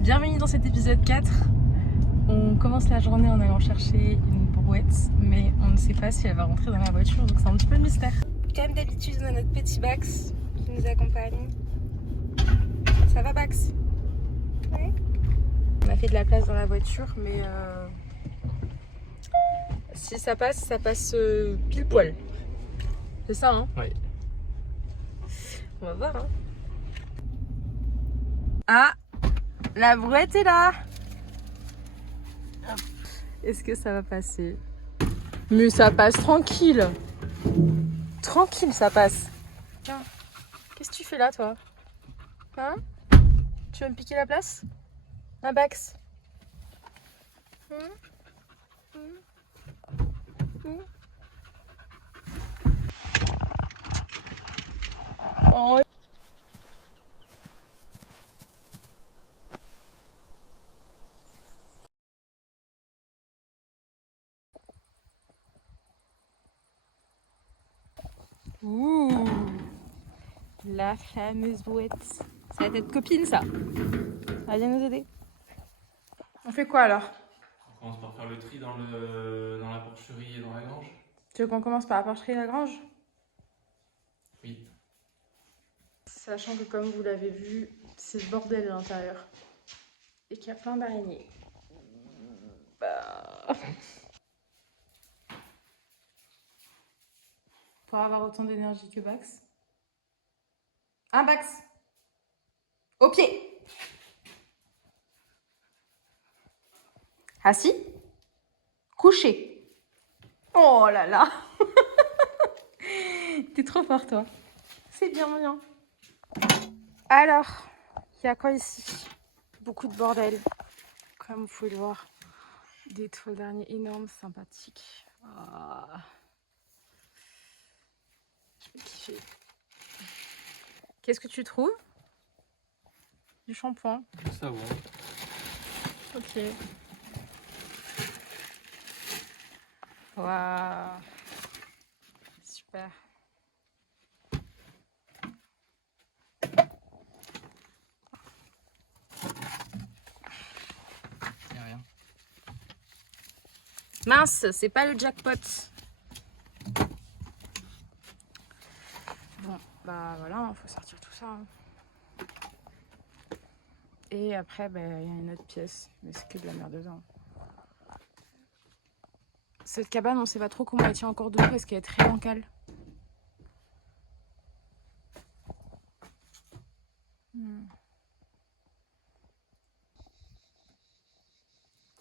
Bienvenue dans cet épisode 4. On commence la journée en allant chercher une brouette, mais on ne sait pas si elle va rentrer dans la voiture, donc c'est un petit peu le mystère. Comme d'habitude, on a notre petit Bax qui nous accompagne. Ça va, Bax? Ouais. On a fait de la place dans la voiture, mais si ça passe pile poil. C'est ça, hein? Oui. On va voir, hein. Ah! La brouette est là! Est-ce que ça va passer? Mais ça passe tranquille! Tranquille, ça passe! Tiens, qu'est-ce que tu fais là, toi? Hein? Tu veux me piquer la place? Un Bax? Oh. Ouh, la fameuse brouette. Ça va être copine, ça. Ça va bien nous aider. On fait quoi alors? On commence par faire le tri dans la porcherie et dans la grange. Tu veux qu'on commence par la porcherie et la grange? Oui. Sachant que comme vous l'avez vu, c'est le bordel à l'intérieur. Et qu'il y a plein d'araignées. Bah... Pour avoir autant d'énergie que Bax. Un Bax! Au pied! Assis? Couché? Oh là là! T'es trop fort, toi. C'est bien, bien. Alors, il y a quoi ici? Beaucoup de bordel. Comme vous pouvez le voir. Des toiles d'araignée énormes, sympathiques. Ah. Je vais kiffer. Qu'est-ce que tu trouves? Du shampoing. Du savon. Ok. Waouh. Super. Y'a rien. Mince, c'est pas le jackpot. Bon, bah voilà, faut sortir tout ça. Et après, il y a une autre pièce, mais c'est que de la merde dedans. Cette cabane, on sait pas trop comment elle tient encore debout parce qu'elle est très bancale.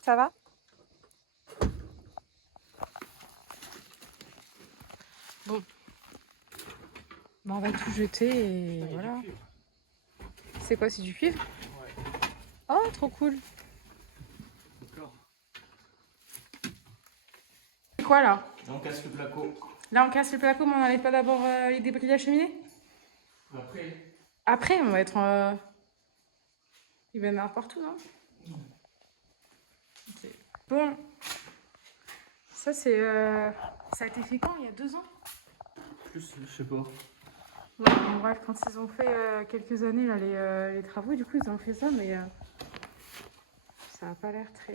Ça va? Bon. Bah, on va tout jeter et voilà. C'est quoi, c'est du cuivre? Ouais. Oh, trop cool. D'accord. C'est quoi là? Là, on casse le placo. Là, on casse le placo, mais on n'enlève pas d'abord les débris de la cheminée? Après. Après, on va être... Il va y en avoir partout, non? Okay. Bon. Ça, c'est... Ça a été fait quand? Il y a 2 ans? Plus, je sais pas. Ouais, bon, bref, quand ils ont fait quelques années là, les travaux, du coup, ils ont fait ça, mais ça n'a pas l'air très...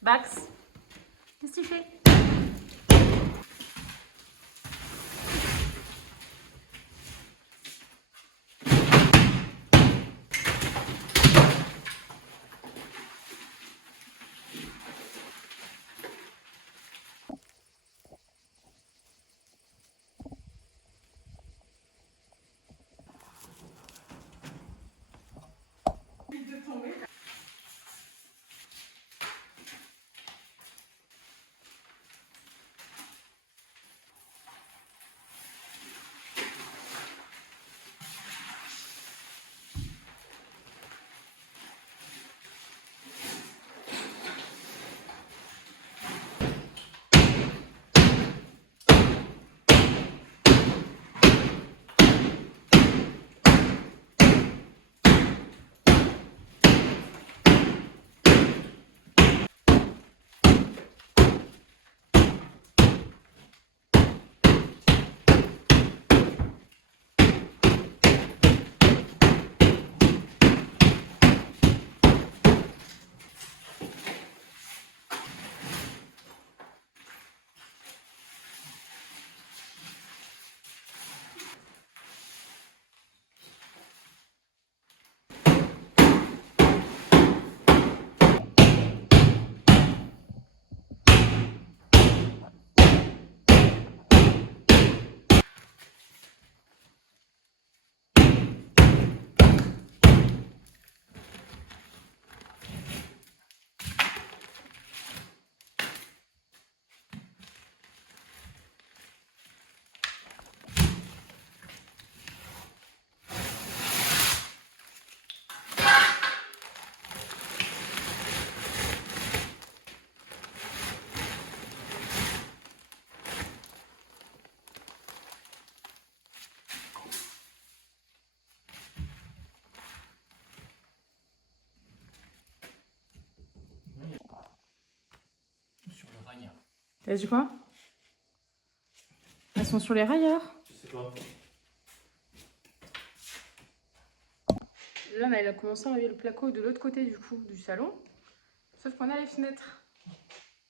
Bax, qu'est-ce que tu fais? T'as dit quoi? Elles sont sur les railleurs. Je sais pas. Là, elle a commencé à enlever le placo de l'autre côté du coup du salon. Sauf qu'on a les fenêtres.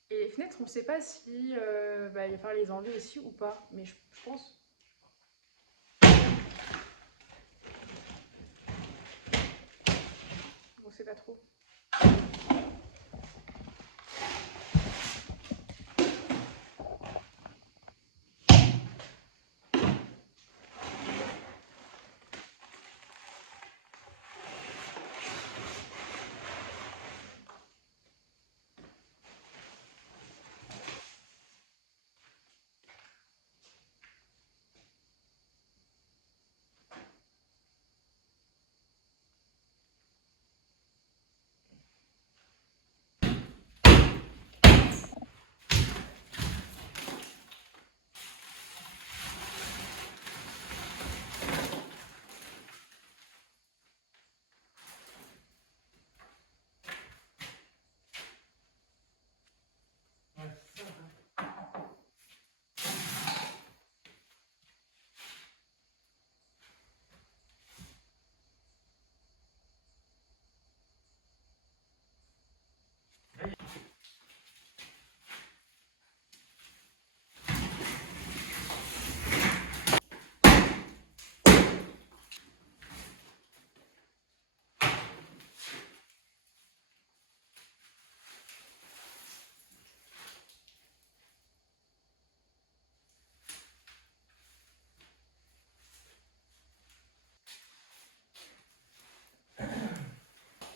Et les fenêtres, on ne sait pas si il va falloir les enlever aussi ou pas. Mais je pense. On ne sait pas trop.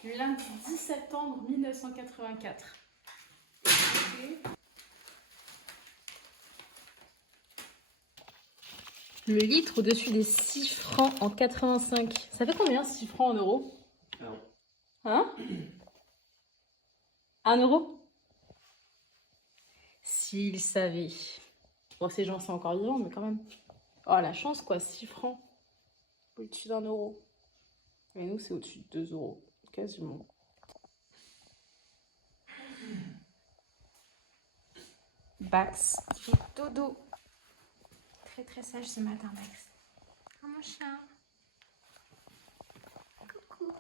Le lundi 10 septembre 1984. Le litre au-dessus des 6 francs en 85. Ça fait combien 6 francs en euros? Hein? 1 euro? S'ils savaient. Bon, ces gens sont encore vivants, mais quand même. Oh, la chance, quoi, 6 francs. Au-dessus d'1 euro. Et nous, c'est au-dessus de 2 euros. Quasiment. Bax. Dodo. Très très sage ce matin, Bax. Oh mon chat. Coucou.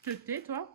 Tu te tais, toi?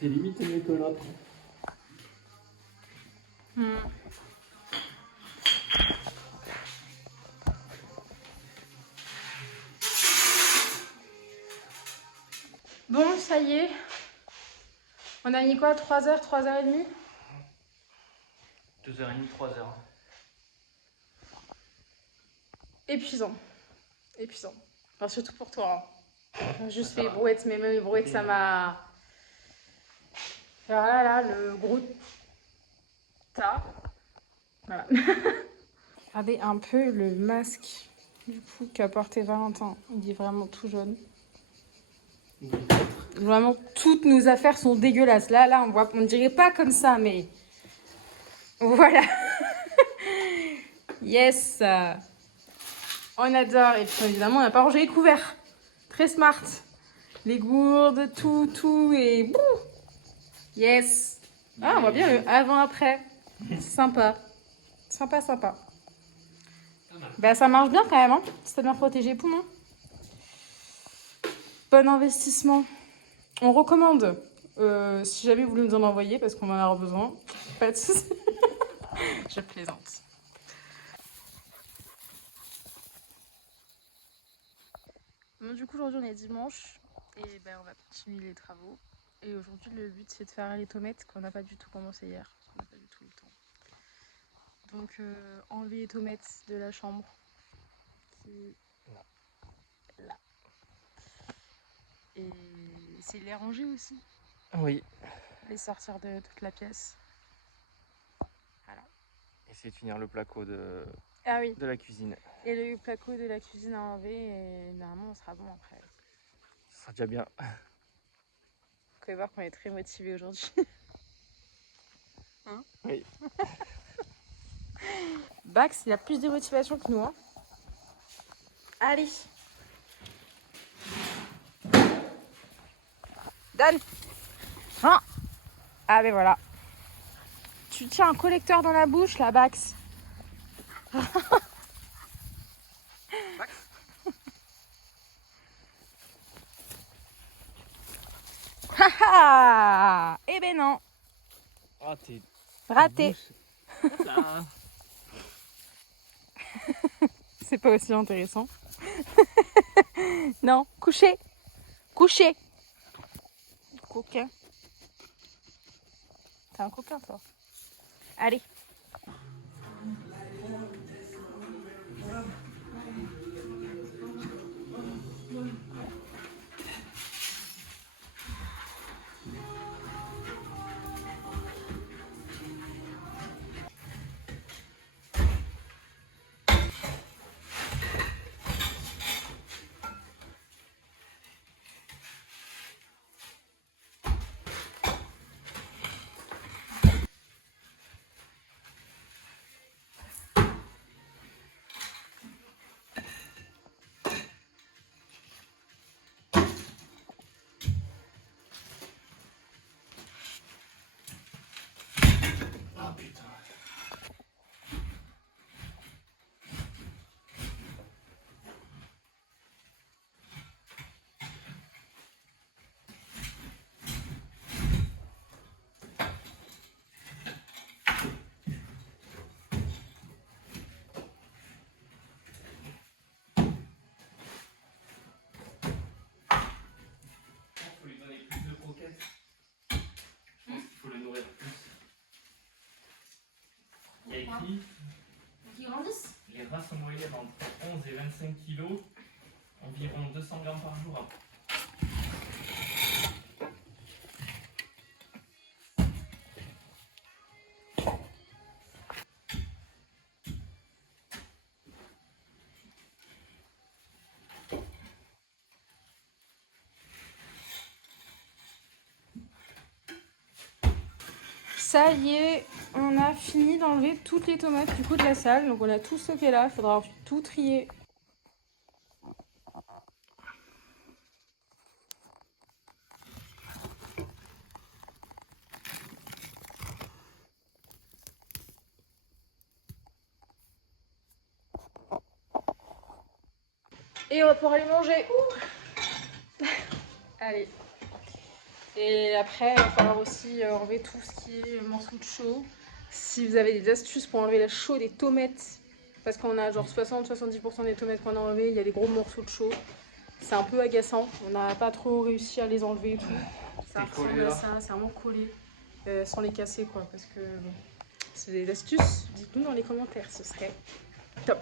C'est limite mieux que l'autre. Bon, ça y est. On a mis quoi? 3 heures, 3h30? 2h30, 3h. Épuisant. Épuisant. Enfin, surtout pour toi. Hein. Juste Ça les va. brouettes, mais même les brouettes, ça m'a... Alors là, le gros tas. Voilà. Regardez un peu le masque du coup qu'a porté Valentin. Il est vraiment tout jaune. Vraiment, toutes nos affaires sont dégueulasses. Là, on ne dirait pas comme ça, mais voilà. Yes. On adore. Et puis évidemment, on n'a pas rangé les couverts. Très smart. Les gourdes, tout et yes. Ah, on voit bien le avant-après. C'est sympa. Sympa. Bah, ça marche bien quand même, hein. C'est bien protégé les poumons. Bon investissement. On recommande. Si jamais vous voulez nous en envoyer, parce qu'on en a besoin. Pas de soucis. Je plaisante. Bon, du coup, aujourd'hui, on est dimanche. Et ben, on va continuer les travaux. Et aujourd'hui, le but, c'est de faire les tomates qu'on n'a pas du tout commencé hier. Parce qu'on n'a pas du tout eu le temps. Donc, enlever les tomates de la chambre. Qui est là. Et essayer de les ranger aussi. Oui. Les sortir de toute la pièce. Voilà. Essayer de finir le placo de la cuisine. Et le placo de la cuisine à enlever. Et normalement, on sera bon après. Ce sera déjà bien. Vous pouvez voir qu'on est très motivés aujourd'hui. Hein? Oui. Bax, il a plus de motivation que nous. Hein. Allez. Donne. Hein. Ah ben voilà. Tu tiens un collecteur dans la bouche là, Bax. Bax. Haha. Eh ben non. Oh, t'es Raté. là. C'est pas aussi intéressant. Non, couché. Couché. Coquin. T'es un coquin, toi. Allez. Oh putain. Faut lui donner plus de croquettes. Je pense qu'il faut le nourrir plus. Il y a écrit Qui grandissent. les races moyennes entre 11 et 25 kilos, environ 200 grammes par jour. Ça y est, on a fini d'enlever toutes les tomates du coup de la salle. Donc on a tout stocké là, il faudra tout trier. Et on va pouvoir les manger. Allez. Et après, il va falloir aussi enlever tout ce qui est morceaux de chaux. Si vous avez des astuces pour enlever la chaux des tomates, parce qu'on a genre 60-70% des tomates qu'on a enlevées, il y a des gros morceaux de chaux. C'est un peu agaçant, on n'a pas trop réussi à les enlever et tout. Ça ressemble à ça, c'est vraiment collé, sans les casser quoi, parce que bon, c'est des astuces, dites-nous dans les commentaires, ce serait top.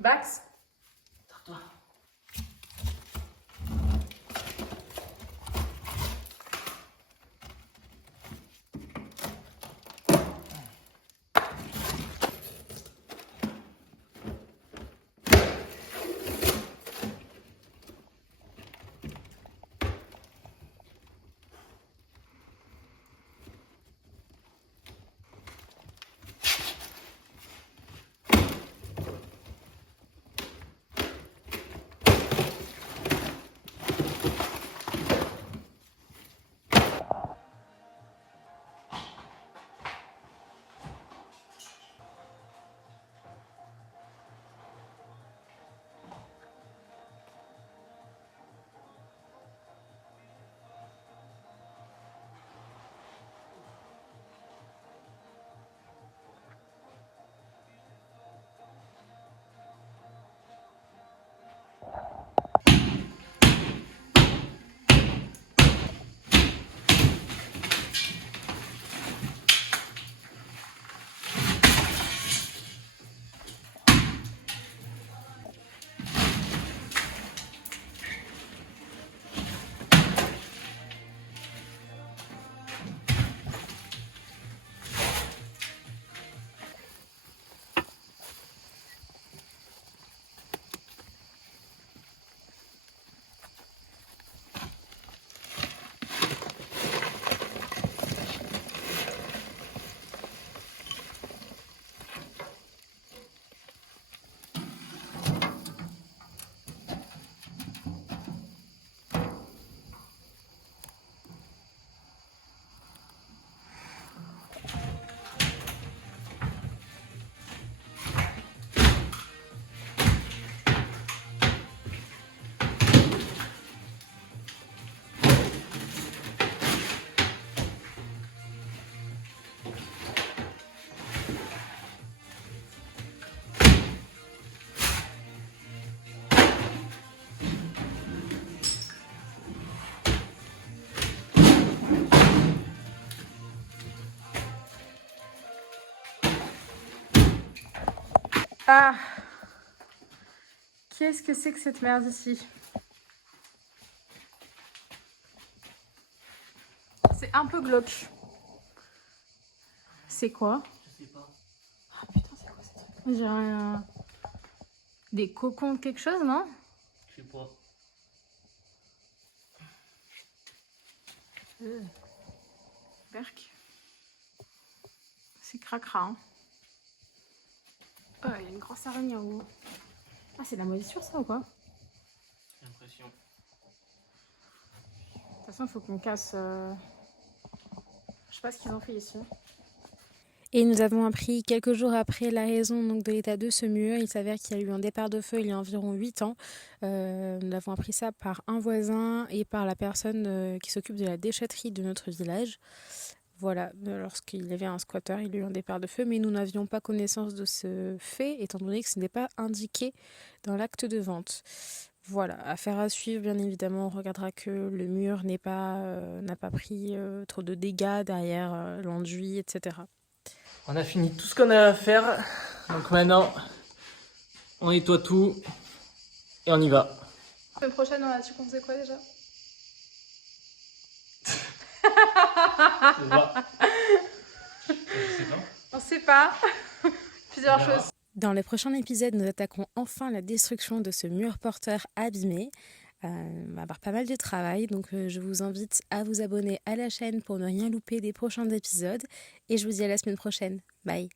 Bax. Toi. Ah, qu'est-ce que c'est que cette merde ici? C'est un peu glauque. C'est quoi? Je sais pas. Ah putain, c'est quoi ce truc? On dirait des cocons de quelque chose, non? Je sais pas. Berk. C'est cracra. Hein. Oh, il y a une grosse araignée en haut. Ah, c'est de la moisissure ça ou quoi? J'ai l'impression. De toute façon, il faut qu'on casse. Je sais pas ce qu'ils ont fait ici. Et nous avons appris quelques jours après la raison donc, de l'état de ce mur. Il s'avère qu'il y a eu un départ de feu il y a environ 8 ans. Nous avons appris ça par un voisin et par la personne qui s'occupe de la déchetterie de notre village. Voilà, lorsqu'il y avait un squatter, il y a eu un départ de feu, mais nous n'avions pas connaissance de ce fait, étant donné que ce n'est pas indiqué dans l'acte de vente. Voilà, affaire à suivre, bien évidemment, on regardera que le mur n'a pas pris trop de dégâts derrière l'enduit, etc. On a fini tout ce qu'on a à faire, donc maintenant on nettoie tout et on y va. La semaine prochaine, on a-tu qu'on faisait quoi déjà? Je sais pas. On sait pas. Plusieurs choses. Dans le prochain épisode, nous attaquerons enfin la destruction de ce mur porteur abîmé. On va avoir pas mal de travail, donc je vous invite à vous abonner à la chaîne pour ne rien louper des prochains épisodes. Et je vous dis à la semaine prochaine. Bye.